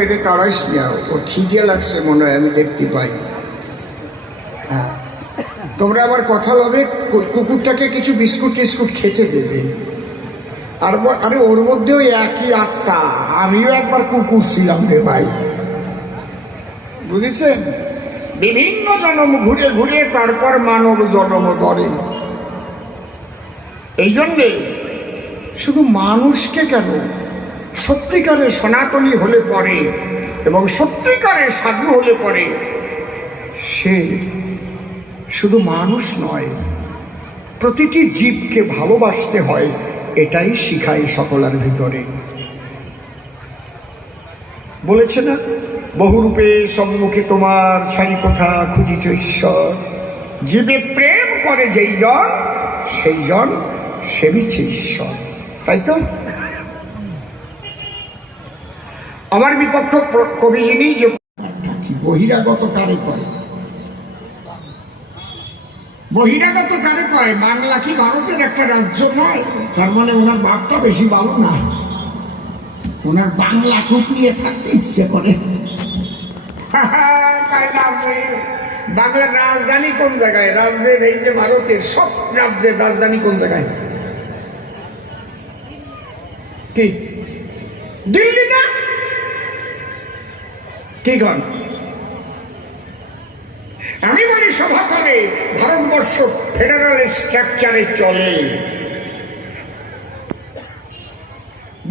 এটা কারাইস না, ও খিদে লাগছে মনে হয়, আমি দেখতে পাই। হ্যাঁ, তোমরা আমার কথা হবে, কুকুরটাকে কিছু বিস্কুট টিস্কুট খেতে দেবে। আর আরে ওর মধ্যেও একই আত্মা, আমিও একবার কুকুর ছিলাম রে ভাই, বুঝেছেন? বিভিন্ন জন্ম ঘুরে ঘুরে তারপর মানব জন্ম করে। এই জন্যে শুধু মানুষকে কেন, সত্যিকারের সনাতনী হলে পরে এবং সত্যিকারের সাধু হলে পরে সে শুধু মানুষ নয়, প্রতিটি জীবকে ভালোবাসতে হয়, এটাই শিখায় সকলের ভিতরে। বলেছে না, বহুরূপে সম্মুখে তোমার ছাই কথা খুঁজিত ঈশ্বর, জীবে প্রেম করে যেই জন সেই জন সেবিছে ঈশ্বর। তাই তো আমার বিপক্ষ কবি যিনি, যে বহিরাগত কারে কয়, বহিরাগত কারে কয়? বাংলা কি ভারতের একটা রাজ্য নয়? তার মানে ওনার বাপটা বেশি ভালো না, ওনার বাংলা খুব নিয়ে থাকতে ইচ্ছে করে। বাংলার রাজধানী কোন জায়গায়? রাজ্যের, এই যে ভারতের সব রাজ্যের রাজধানী কোন জায়গায়? কি দিল্লি না? কি কন? আমি বলি সভা করে ভারতবর্ষ ফেডারেল স্ট্রাকচারে চলে,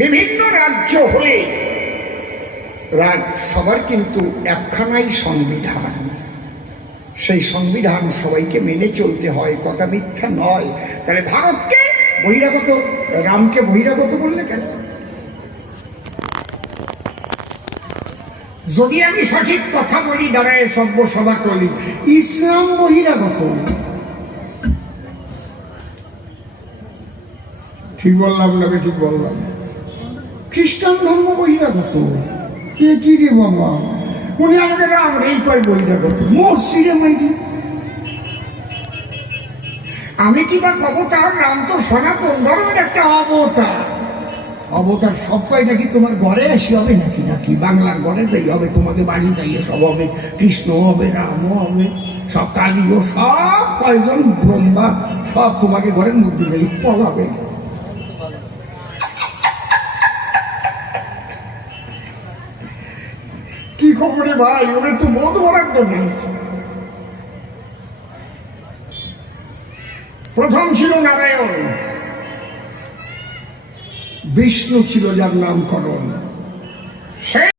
বিভিন্ন রাজ্য হলে সবার কিন্তু একখানাই সংবিধান, সেই সংবিধান সবাইকে মেনে চলতে হয়, কথা মিথ্যা নয়। তাহলে ভারতকে বহিরাগত, রামকে বহিরাগত বললে কেন? যদি আমি সঠিক কথা বলি দাঁড়ায় সভ্যসভা করি, ইসলাম বহিরাগত, ঠিক বললাম না? ঠিক বললাম। খ্রিস্টান ধর্ম বহিরাগত, কে কি রে বাবা, উনি আমাকে রাম এই কয় বহিরাগত, মসজিদে মাইরি। আমি কি বা কব, তার রাম তো সনাতন ধর্মের একটা অবতার। অবতার সব কয় নাকি তোমার ঘরে আসি হবে নাকি? নাকি বাংলার ঘরে যাই হবে, তোমাকে বাড়ি যাইয়ে সব হবে, কৃষ্ণ হবে, রামও হবে, সব কালীও, সব কয়জন ব্রহ্মা সব তোমাকে ঘরের মধ্যে যাই পলাবে। কি খবরে ভাই, ওদের তো বোধ বরাদ্দ নেই। প্রথম ছিল নারায়ণ, বিষ্ণু ছিল যার নামকরণ,